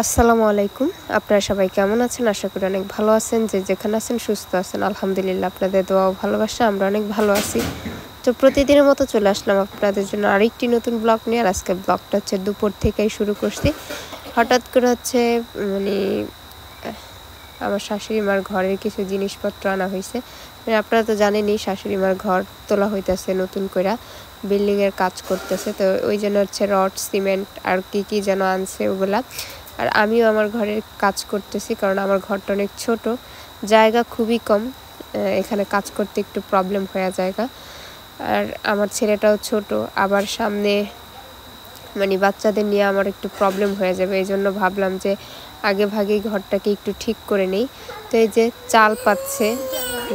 আসসালামু আলাইকুম। আপনারা সবাই কেমন আছেন? আশা করি অনেক ভালো আছেন। যে যেখানে আছেন সুস্থ আছেন। আলহামদুলিল্লাহ আপনাদের দোয়া ও ভালোবাসা আমরা অনেক ভালো আছি। তো প্রতিদিনের মতো চলে আসলাম আপনাদের জন্য আরেকটি নতুন ব্লগ নিয়ে। আর আজকে ব্লগটা হচ্ছে দুপুর থেকেই শুরু করছি। হঠাৎ করে হচ্ছে আমার শাশুড়ি মার ঘরের কিছু জিনিসপত্র আনা হয়েছে। আপনারা তো জানেনই শাশুড়ি মার ঘর তোলা হইতেছে নতুন করে, বিল্ডিংয়ের কাজ করতেছে। তো ওই জন্য হচ্ছে রড, সিমেন্ট আর কি যেন আনছে ওগুলা। আর আমিও আমার ঘরের কাজ করতেছি, কারণ আমার ঘরটা অনেক ছোট, জায়গা খুবই কম, এখানে কাজ করতে একটু প্রবলেম হয়ে জায়গা। আর আমার ছেলেটাও ছোট, আবার সামনে বাচ্চাদের নিয়ে আমার একটু প্রবলেম হয়ে যাবে। এই জন্য ভাবলাম যে আগে ভাগেই ঘরটাকে একটু ঠিক করে নেই। তো এই যে চাল পাচ্ছে,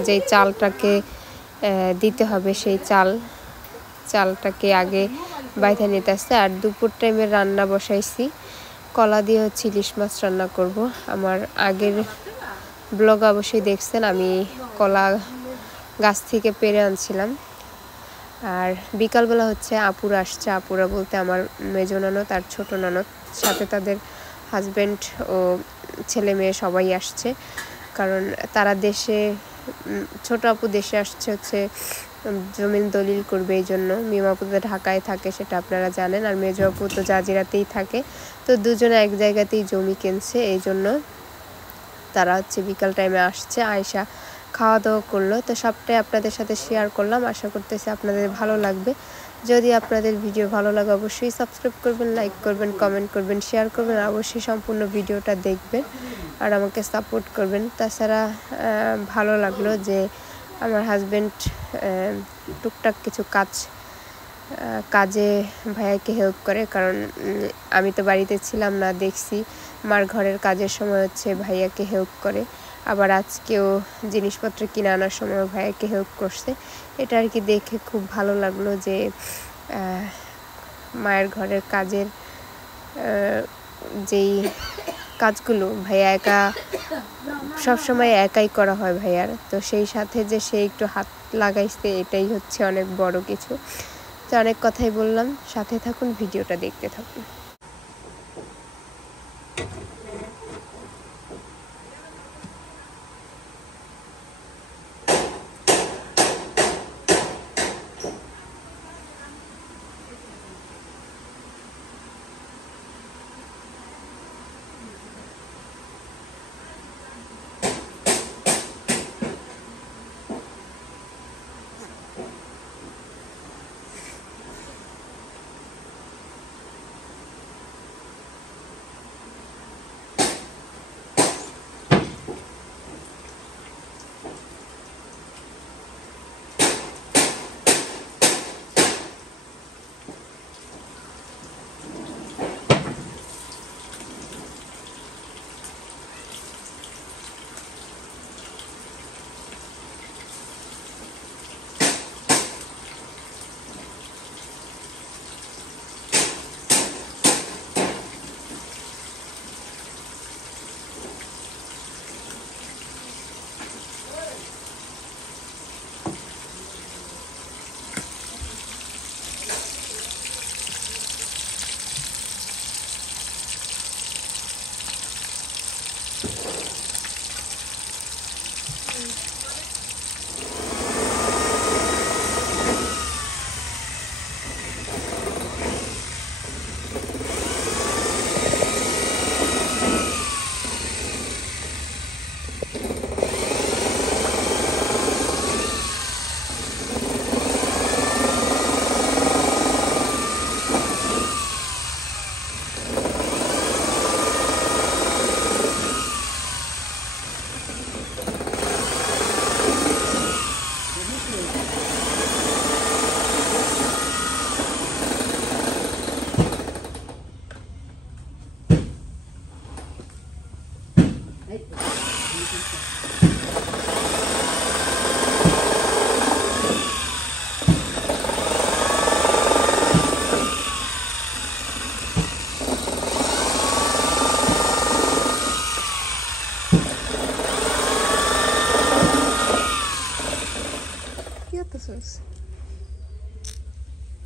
যেই চালটাকে দিতে হবে, সেই চালটাকে আগে বাইরে নিতে আসছে। আর দুপুর টাইমে রান্না বসাইছি, কলা দিয়ে হচ্ছে ইলিশ মাছ রান্না করব। আমার আগের ব্লগ অবশ্যই দেখছেন, আমি কলা গাছ থেকে পেড়ে আনছিলাম। আর বিকালবেলা হচ্ছে আপুরা আসছে। আপুরা বলতে আমার মেজো ননদ আর ছোট ননদ, সাথে তাদের হাজব্যান্ড ও ছেলে মেয়ে সবাই আসছে। কারণ তারা দেশে, ছোট আপু দেশে আসছে হচ্ছে জমিন দলিল করবে, এই জন্য। মিম আপু তো ঢাকায় থাকে, সেটা আপনারা জানেন। আর মেজো আপু তো জাজিরাতেই থাকে। তো দুজনে এক জায়গাতেই জমি কিনছে, এই জন্য তারা হচ্ছে বিকাল টাইমে আসছে। আয়সা খাওয়া দাওয়া করলো। তো সবটাই আপনাদের সাথে শেয়ার করলাম। আশা করতেছি আপনাদের ভালো লাগবে। যদি আপনাদের ভিডিও ভালো লাগে অবশ্যই সাবস্ক্রাইব করবেন, লাইক করবেন, কমেন্ট করবেন, শেয়ার করবেন। অবশ্যই সম্পূর্ণ ভিডিওটা দেখবেন আর আমাকে সাপোর্ট করবেন। তাছাড়া ভালো লাগলো যে আমার হাজব্যান্ড টুকটাক কিছু কাজে ভাইয়াকে হেল্প করে। কারণ আমি তো বাড়িতে ছিলাম না, দেখছি মার ঘরের কাজের সময় হচ্ছে ভাইয়াকে হেল্প করে। আবার আজকেও জিনিসপত্র কিনে আনার সময় ভাইয়াকে হেল্প করছে। এটা আর কি দেখে খুব ভালো লাগলো যে মায়ের ঘরের কাজের যেই কাজগুলো ভাইয়া একা সবসময় একাই করা হয় ভাইয়ার। তো সেই সাথে যে সে একটু হাত লাগাইছে, এটাই হচ্ছে অনেক বড় কিছু। তো অনেক কথাই বললাম, সাথে থাকুন, ভিডিওটা দেখতে থাকুন।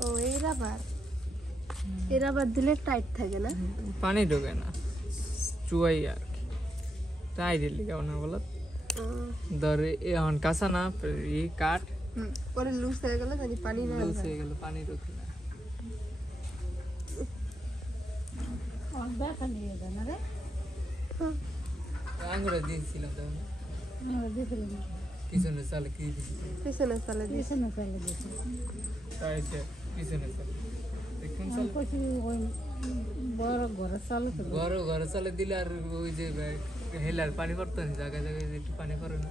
ও এই রাবার দিলে টাইট থাকে না, পানি ঢোকে না। চুয়াই আর কি তাই দিলি কেমন বলত ধরে এখন কাঁচা না ই কাঠ পরে লুজ হয়ে গেল জানি পানি না লুজ হয়ে গেল পানি রুখি না আঙুরে দিয়েছিলাম তখন পিছনে চালে কি পিছনে চালে তাই পিছনে চালে দেখুন ঘরে চালে দিলে আর ওই যে হেলার পানি পড়তো না জায়গায় জায়গায় একটু পানি পড়ে না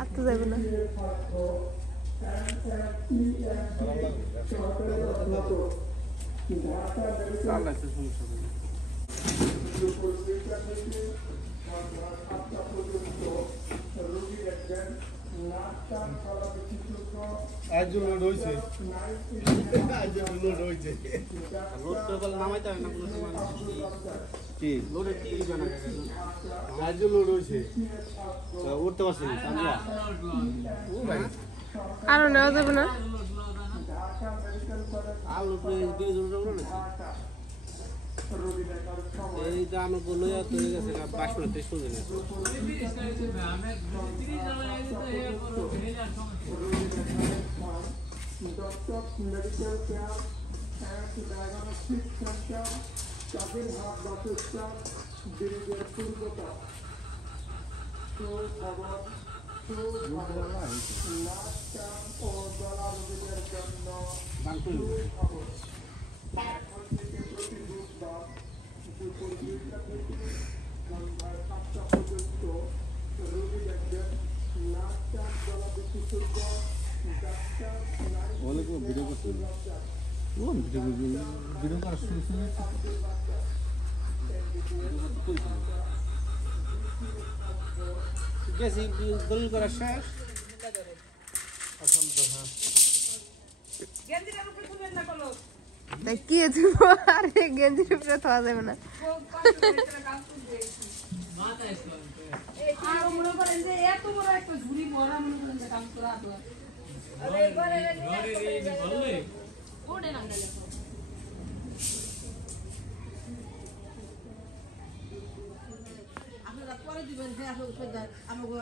আর তো যাবে না আজ লোড হইছে লোড হইছে লোড তো বল নামাইতে হয় না কোনো সময় কি লোডে কি জানা আজ লোড হইছে উঠতে পারছি না আমরা ও ভাই আর নেওয়া যাবে না আলু দিয়ে জোর না এই যে আমাকে লইয়া তো হয়ে গেছে 22 মিনিট শুনে না Doctor Medical Care and Diagnostic Center, Kabir Hab Doctor Staff, Dirigir Purgota. So, Bhavan, last time or Dala Rubider Ganna, এখন থেকে প্রতি বুধবার দুপুর 2টা থেকে সন্ধ্যা 7টা পর্যন্ত রোগী দেখবেন লাস্ট টাইম দলা বিশেষজ্ঞ ওলে কো ভিডিও করতে ও ভিডিও করার শুরু গেছি দল করা শেষ কি আরে গেঞ্জির উপরে থাকা যাবে না পরে দিবেন যে আসলে আমাকে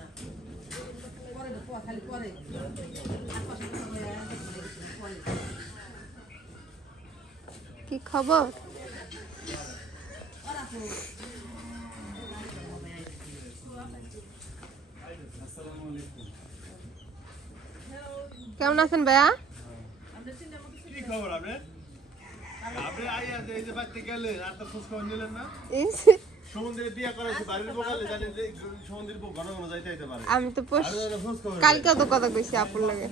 না পরে খালি পরে কি খবর কেমন আছেন ভাইয়া কি খবর আপনার আপনি আইয়া এই যে বাইতে গেলেন আর তো খোঁজ খবর নিলেন না সমুদ্রে বিয়ে করাইছে বাড়ির বকালে জানি যে সমুদ্রের ঘন ঘন যাইতে হইতে পারে আমি তো কালকে তো কথা কইছি আপুর লাগে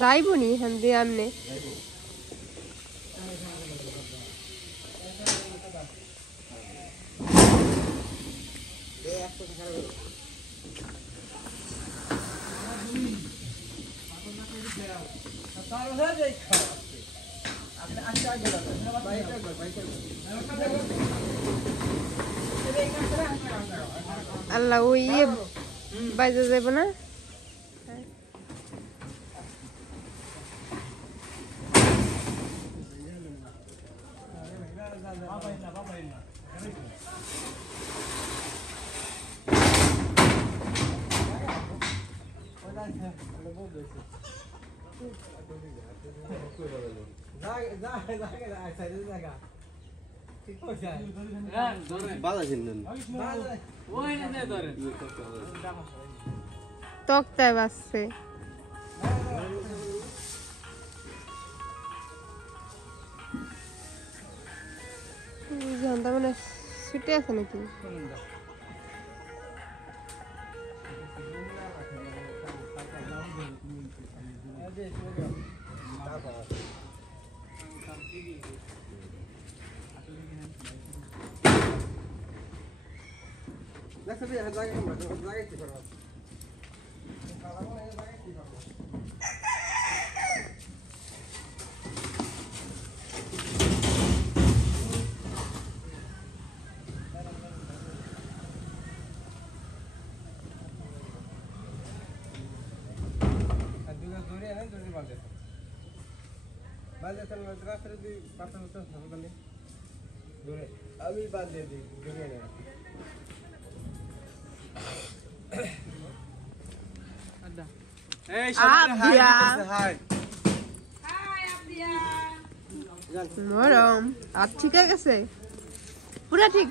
যাইবনি হ্যাঁ দিয়ে আমনে আল্লাহ ওই বাইরে যাব না তক্তায় বাসছে জানতা মানে ছুটে আছে নাকি আমি বাদ দিয়ে দিই মরম আর ঠিক গেছে পুরা ঠিক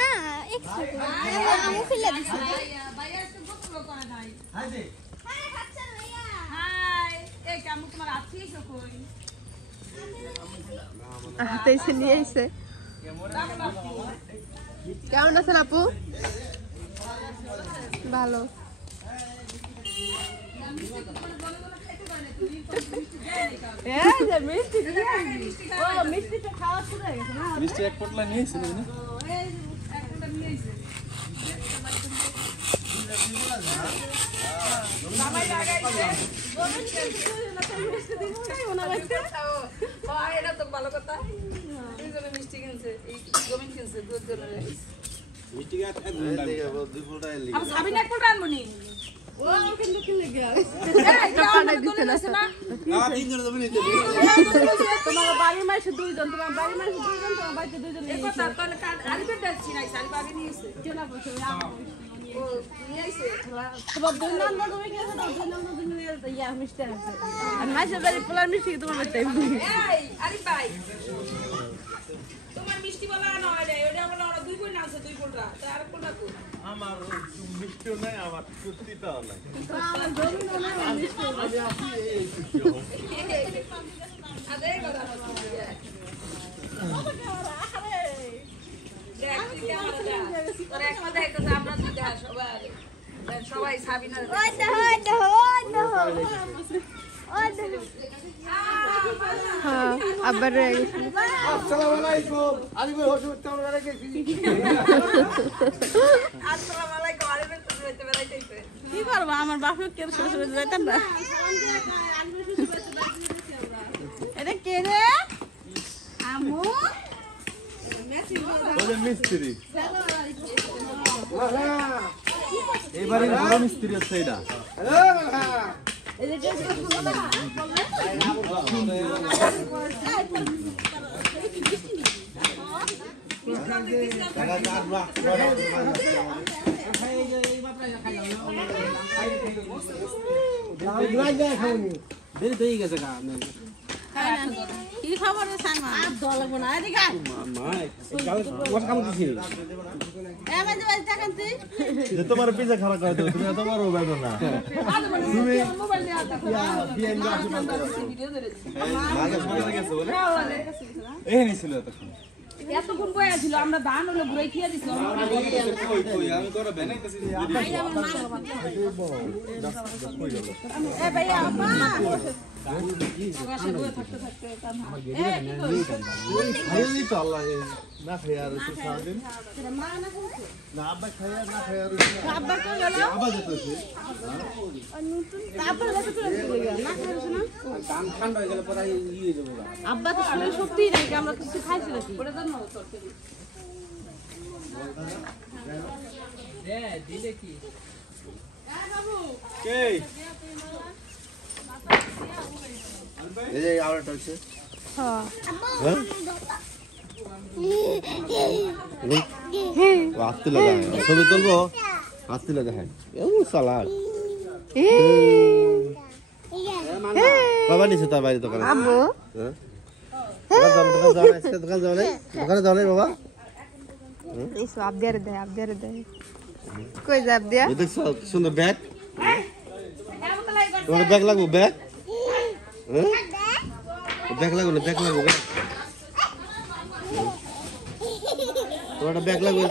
না একটু আমি ফেলে দিছি ভাইয়া একটু গোসল করে নাই হাই দে হাই হাতছাড় ভাইয়া হাই এই কামু তোমার আছিস কই হাতে এসে নিয়ে এসে কেমন আছেন আপু ভালো মিষ্টি এক পটলা নিয়েছি না একটা নিয়ে আইছে বাবাই লাগাইছে এটা তো ভালো কথা দুইজনে মিষ্টি কিনছে এই জমিন কিনছে দুজনে মিষ্টি গাছ এক দুই ফুলটা এলি আমি সাবিনা এক ফুল আনবো নি ও কিন্তু কিনলে গিয়া তিনজনে যাবে নিতে তোমার বাড়ির মাসে দুইজন তোমার বাড়ির মাসে দুইজন তোমার বাড়িতে দুইজন এই কথা তাহলে আরে তো দেখছি না সারি বাড়ি নিয়েছে জেলা বসে ও নিয়ে আইছে তোমার দুই নাম্বার তুমি কি আছে দুই নাম্বার তুমি ইয়া মিষ্টি আছে আর মাসে বাড়ি পোলার মিষ্টি তোমার বাড়িতে এই আরে ভাই তোমার মিষ্টি বলা না ওটা ওটা বলা ওরা দুই কোন আছে দুই কোনটা তার কোনটা কো আমার মিষ্টিও নাই আমার কুত্তিটাও নাই আমার জমিও না মিষ্টি আমি আসি এই খুশি হব আরে কথা বলছি সবাই সাবিনা হ্যাঁ আবার রয়ে গেছে আসসালামু আলাইকুম আমি কই হসু তোমরা গেছি আসসালামু আলাইকুম আলিবের তো যেতে বেড়াইতেছে কি করবো আমার বাপু কে শ্বশুর যাইতাম না এটা কে রে আমু বলে মিস্ত্রি এবারে বড় মিস্ত্রি আছে এটা কি খবর রে সাইমা দলবো না এদিকে এমএজি বাড়ি টাকান তুই যে তোমার পিছে খারাপ করে দেব তুমি তোমার ও বেদনা না তুমি মোবাইল নিয়ে আসতে বিএমডি আসি বন্ধ ভিডিও ধরেছি আগে শুনে গেছে বলে এই নিছিল তখন এতক্ষণ বয়া ছিল আমরা ধান হলো ঘুরাই খেয়ে দিছি আমি তোরা বানাইতেছি এ ভাইয়া আপা খাইনি তো আল্লাহ না খাই আর একটু সারাদিন না আব্বা খাই আর না খাই আর আব্বা কই গেল আব্বা যেতেছে আব্বা কত করে না খাইছ না কান ঠান্ডা হয়ে গেল পরে ইয়ে দেব আব্বা তো শরীর শক্তি নাই আমরা কিছু খাইছি নাকি ওটা তো নও তরকারি দিলে কি কে এই যে আওয়ারটা হচ্ছে হ্যাঁ হাতে লাগা ছবি তুলবো হাতে লাগা হ্যাঁ ও সালাদ বাবা নিছে তার বাড়ি দোকানে আম্মু দোকানে যাও নাই বাবা এসো আবদিয়ার দেয় কই যা আবদিয়া দেখছো সুন্দর ব্যাগ তোমার ব্যাগ লাগবো ব্যাগ ব্যাগ লাগবে ব্যাগ লাগবে তোমার ব্যাগ লাগবে